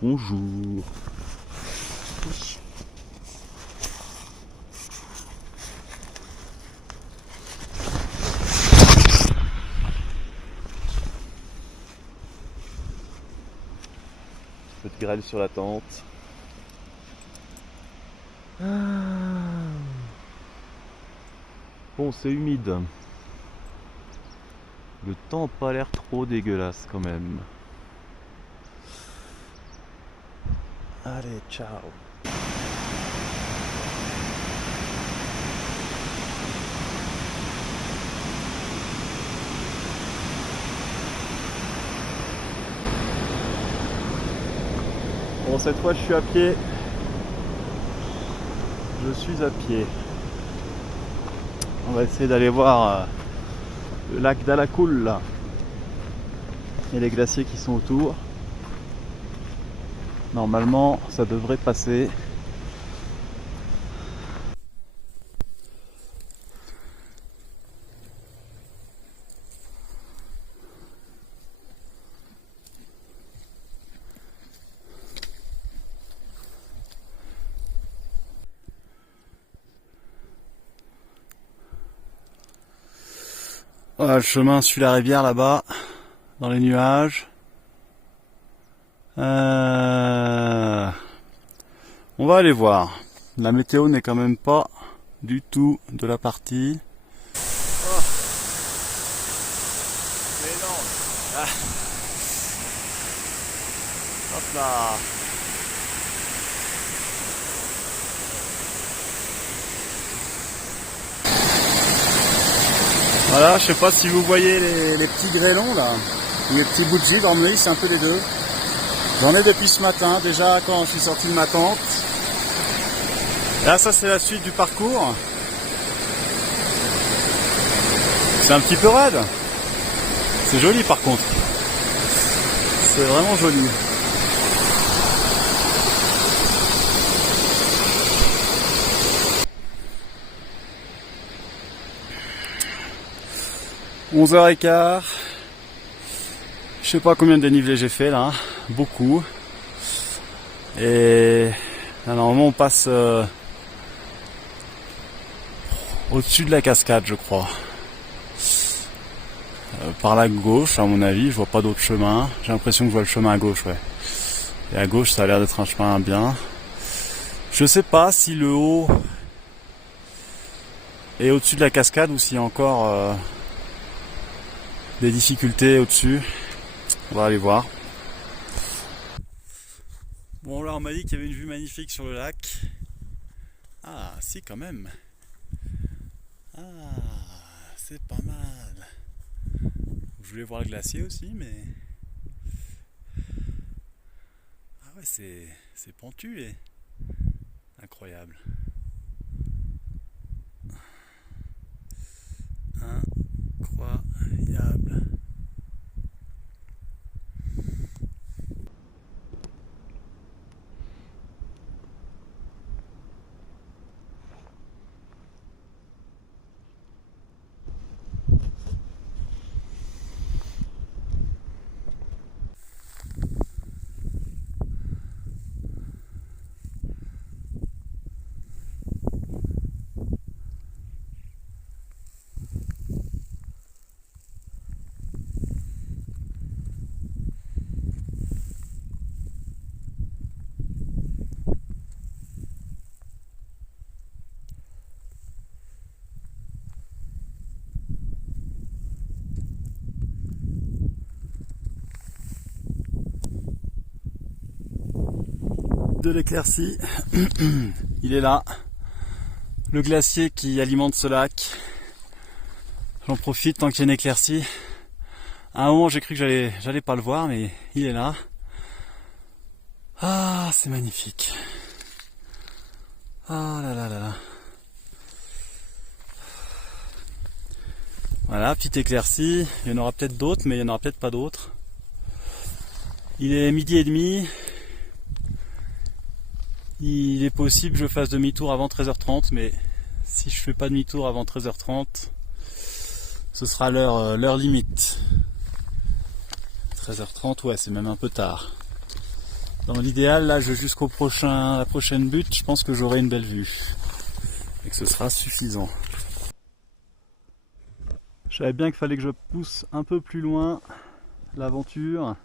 Bonjour. Petite grêle sur la tente. Bon, c'est humide. Le temps n'a pas l'air trop dégueulasse quand même. Allez, ciao. Bon, cette fois je suis à pied. Je suis à pied. On va essayer d'aller voir le lac d'Alacoul là. Et les glaciers qui sont autour. Normalement, ça devrait passer. Voilà, le chemin suit la rivière là-bas, dans les nuages. On va aller voir. La météo n'est quand même pas du tout de la partie. Oh. C'est énorme. Ah. Hop là. Voilà, je sais pas si vous voyez les petits grêlons là, ou les petits bouts de givre, mais c'est un peu les deux. J'en ai depuis ce matin, déjà quand je suis sorti de ma tente. Et là, ça c'est la suite du parcours. C'est un petit peu raide. C'est joli par contre. C'est vraiment joli. « 11h15. Je sais pas combien de dénivelé j'ai fait là. Beaucoup. Et là, normalement on passe au-dessus de la cascade, je crois. Par la gauche, à mon avis, je vois pas d'autre chemin. J'ai l'impression que je vois le chemin à gauche, ouais. Et à gauche, ça a l'air d'être un chemin bien. Je sais pas si le haut est au-dessus de la cascade ou s'il y a encore des difficultés au-dessus. On va aller voir. Bon, là on m'a dit qu'il y avait une vue magnifique sur le lac. Ah, si, quand même. Ah, c'est pas mal. Je voulais voir le glacier aussi, mais... Ah ouais, c'est pentu et... Incroyable. Incroyable. De l'éclaircie, il est là, le glacier qui alimente ce lac. J'en profite tant qu'il y a une éclaircie. À un moment j'ai cru que j'allais pas le voir, mais il est là. Ah, c'est magnifique. Ah là là là là. Voilà, petite éclaircie. Il y en aura peut-être d'autres, mais il y en aura peut-être pas d'autres. Il est 12h30. Il est possible que je fasse demi-tour avant 13h30, mais si je fais pas demi-tour avant 13h30, ce sera l'heure limite. 13h30, ouais, c'est même un peu tard. Dans l'idéal, là, jusqu'au la prochaine butte, je pense que j'aurai une belle vue. Et que ce sera suffisant. Je savais bien qu'il fallait que je pousse un peu plus loin l'aventure.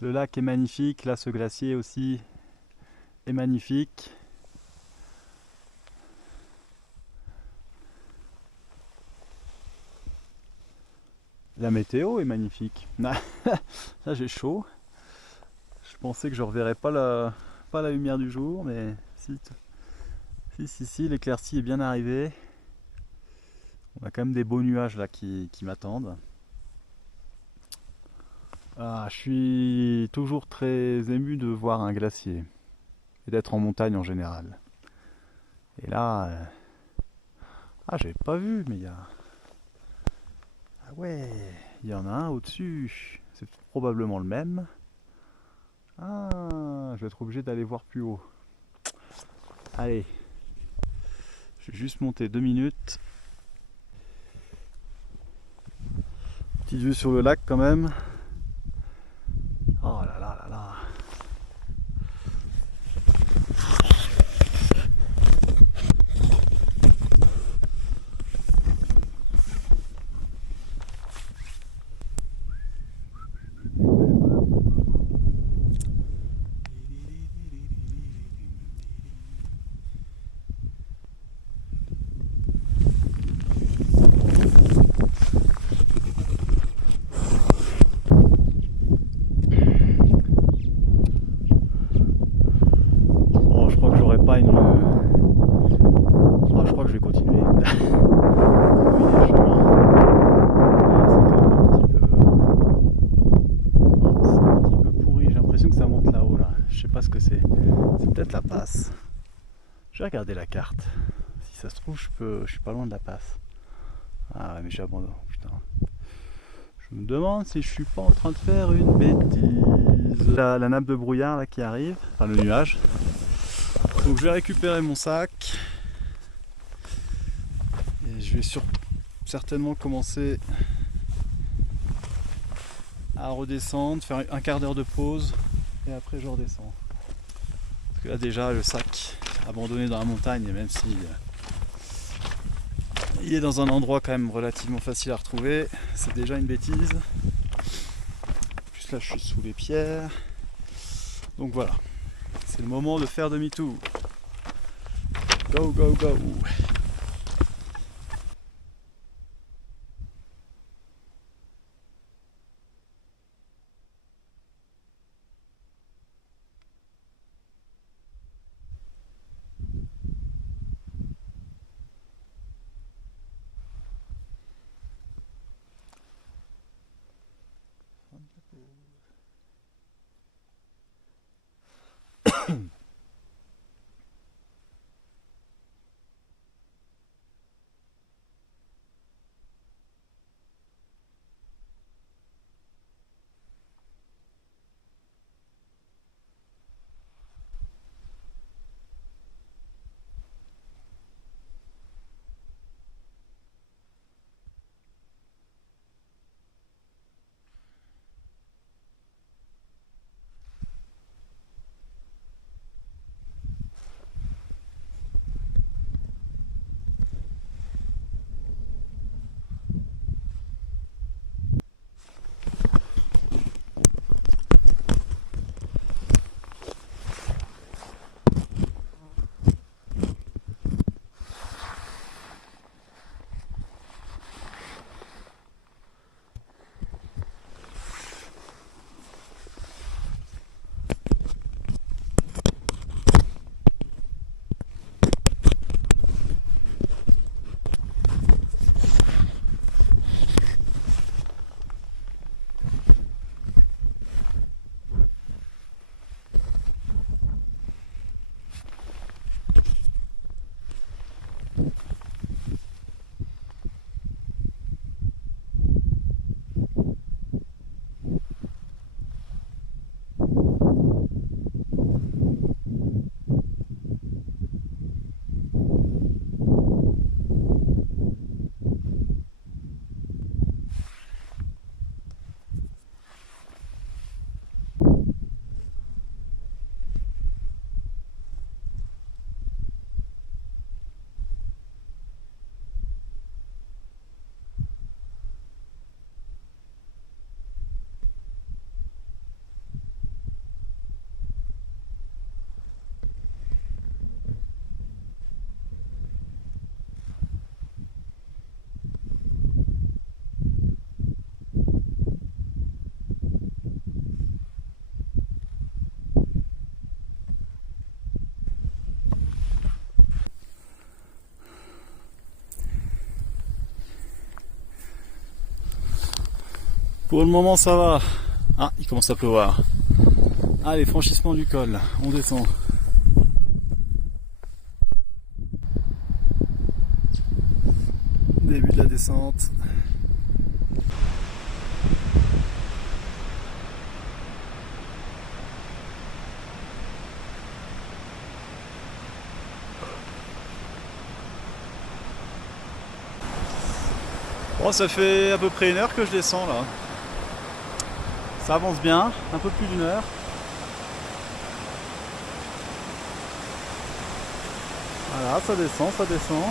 Le lac est magnifique, là ce glacier aussi est magnifique. La météo est magnifique. Là j'ai chaud. Je pensais que je reverrais pas la lumière du jour, mais si, l'éclaircie est bien arrivée. On a quand même des beaux nuages là qui m'attendent. Ah, je suis toujours très ému de voir un glacier et d'être en montagne en général. Et là, ah j'avais pas vu, mais il y a... Ah ouais, il y en a un au-dessus. C'est probablement le même. Ah, je vais être obligé d'aller voir plus haut. Allez, je vais juste monter 2 minutes. Petite vue sur le lac quand même. Oh là là là là. Bon, je crois que j'aurai pas une... Oh, je crois que je vais continuer. Oui, les chemins. C'est un petit peu pourri. J'ai l'impression que ça monte là-haut là. Je sais pas ce que c'est. C'est peut-être la passe. Je vais regarder la carte. Si ça se trouve, je suis pas loin de la passe. Ah ouais, mais j'abandonne. Putain. Je me demande si je suis pas en train de faire une bêtise. La nappe de brouillard là qui arrive, enfin le nuage. Donc je vais récupérer mon sac. Et je vais certainement commencer à redescendre, faire un quart d'heure de pause et après je redescends. Parce que là déjà le sac abandonné dans la montagne, et même si il est dans un endroit quand même relativement facile à retrouver, c'est déjà une bêtise. Juste là je suis sous les pierres. Donc voilà, c'est le moment de faire demi-tour. Go go go. Pour le moment ça va. Ah, il commence à pleuvoir. Allez, franchissement du col, là. On descend. Début de la descente. Bon, ça fait à peu près 1 heure que je descends là. Ça avance bien, un peu plus d'1 heure. Voilà, ça descend, ça descend.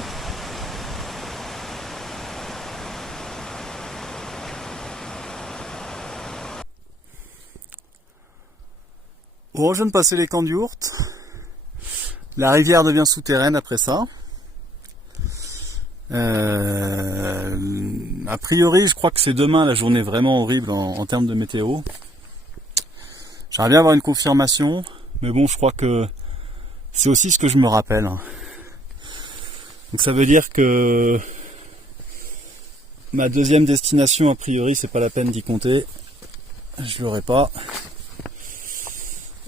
Bon, je viens de passer les camps de yourte. La rivière devient souterraine après ça. A priori, je crois que c'est demain la journée vraiment horrible en termes de météo. J'aimerais bien avoir une confirmation, mais bon, je crois que c'est aussi ce que je me rappelle. Donc ça veut dire que ma deuxième destination, a priori, c'est pas la peine d'y compter. Je l'aurai pas.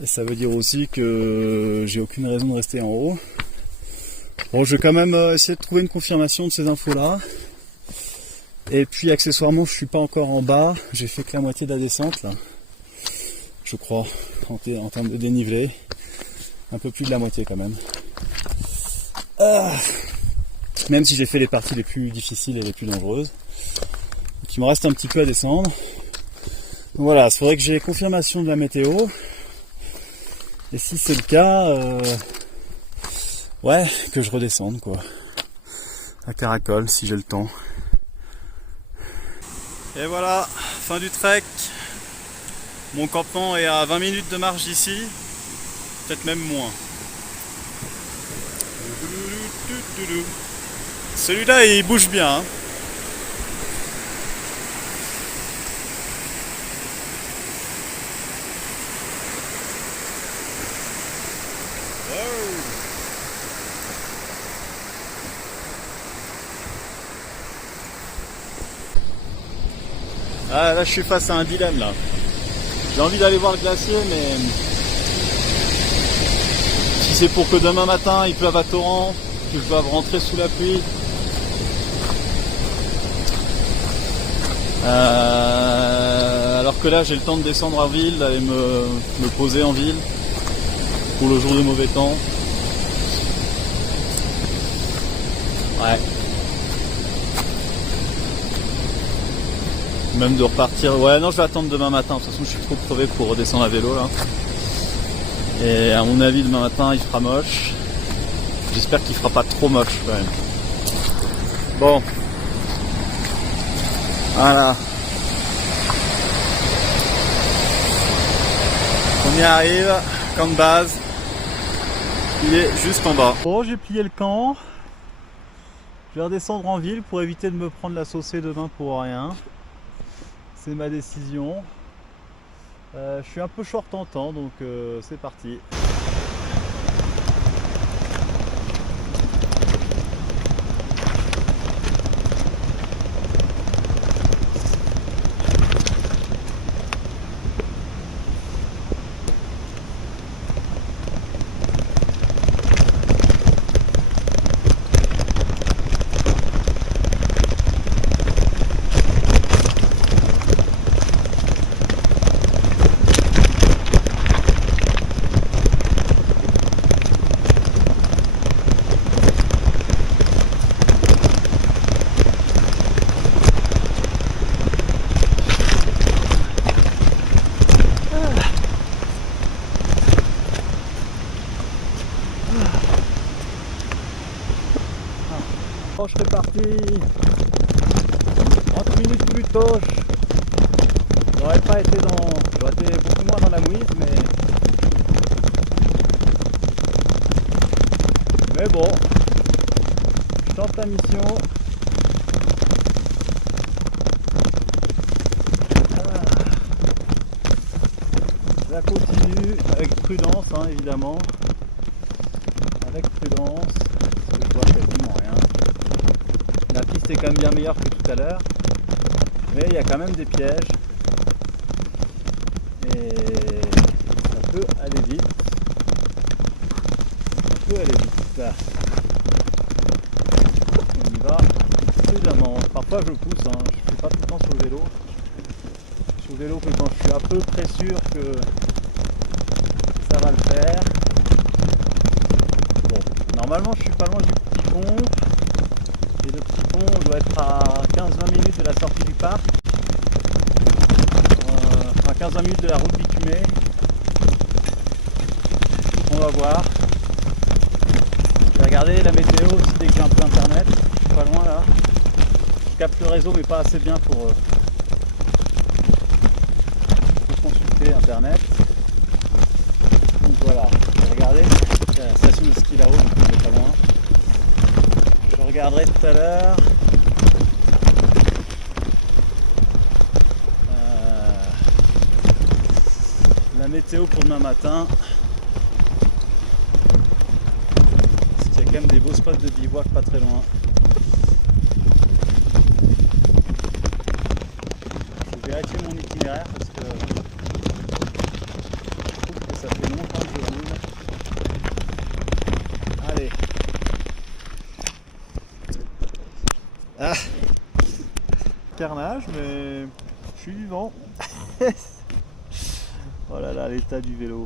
Et ça veut dire aussi que j'ai aucune raison de rester en haut. Bon, je vais quand même essayer de trouver une confirmation de ces infos-là. Et puis accessoirement, je suis pas encore en bas. J'ai fait que la moitié de la descente là. Je crois, en termes de dénivelé. Un peu plus de la moitié quand même. Même si j'ai fait les parties les plus difficiles et les plus dangereuses. Donc, il me reste un petit peu à descendre. Donc voilà, il faudrait que j'ai confirmation de la météo. Et si c'est le cas, ouais, que je redescende quoi. À Caracol si j'ai le temps. Et voilà, fin du trek. Mon campement est à 20 minutes de marche d'ici, peut-être même moins. Celui-là il bouge bien. Hein. Ah, là je suis face à un dilemme là. J'ai envie d'aller voir le glacier, mais si c'est pour que demain matin il pleuve à torrent, que je doive rentrer sous la pluie, alors que là j'ai le temps de descendre en ville, d'aller me poser en ville pour le jour de mauvais temps. Ouais. Même de repartir. Ouais, non, je vais attendre demain matin. De toute façon, je suis trop crevé pour redescendre à vélo là. Et à mon avis, demain matin, il fera moche. J'espère qu'il fera pas trop moche quand même. Bon. Voilà. On y arrive. Camp de base. Il est juste en bas. Bon, j'ai plié le camp. Je vais redescendre en ville pour éviter de me prendre la saucée demain pour rien. C'est ma décision. Je suis un peu short en temps, donc c'est parti. Je serais parti 30 minutes plus tôt. J'aurais pas été j'aurais été beaucoup moins dans la mouise, mais bon, je tente la mission. Ça continue avec prudence, hein, évidemment. Avec prudence, parce que je vois quasiment rien. La piste est quand même bien meilleure que tout à l'heure, mais il y a quand même des pièges. peut aller vite. Ça peut aller vite. Là. On y va prudemment. Parfois je pousse, hein. Je ne suis pas tout le temps sur le vélo. Je suis au vélo que quand je suis à peu près sûr que ça va le faire. Bon, normalement je suis pas loin du petit pont. Et le petit pont doit être à 15-20 minutes de la sortie du parc. Enfin 15-20 minutes de la route bitumée. On va voir. Je vais regarder la météo aussi dès que j'ai un peu internet. Je suis pas loin là. Je capte le réseau mais pas assez bien pour consulter internet. Donc voilà, je vais regarder. Il y a la station de ski là-haut, donc on est pas loin. Je regarderai tout à l'heure. La météo pour demain matin. Parce qu'il y a quand même des beaux spots de bivouac pas très loin. Je vais vérifier mon itinéraire parce que je trouve que ça fait longtemps que je roule. Allez. Ah. Carnage, mais je suis vivant. Oh là là, l'état du vélo.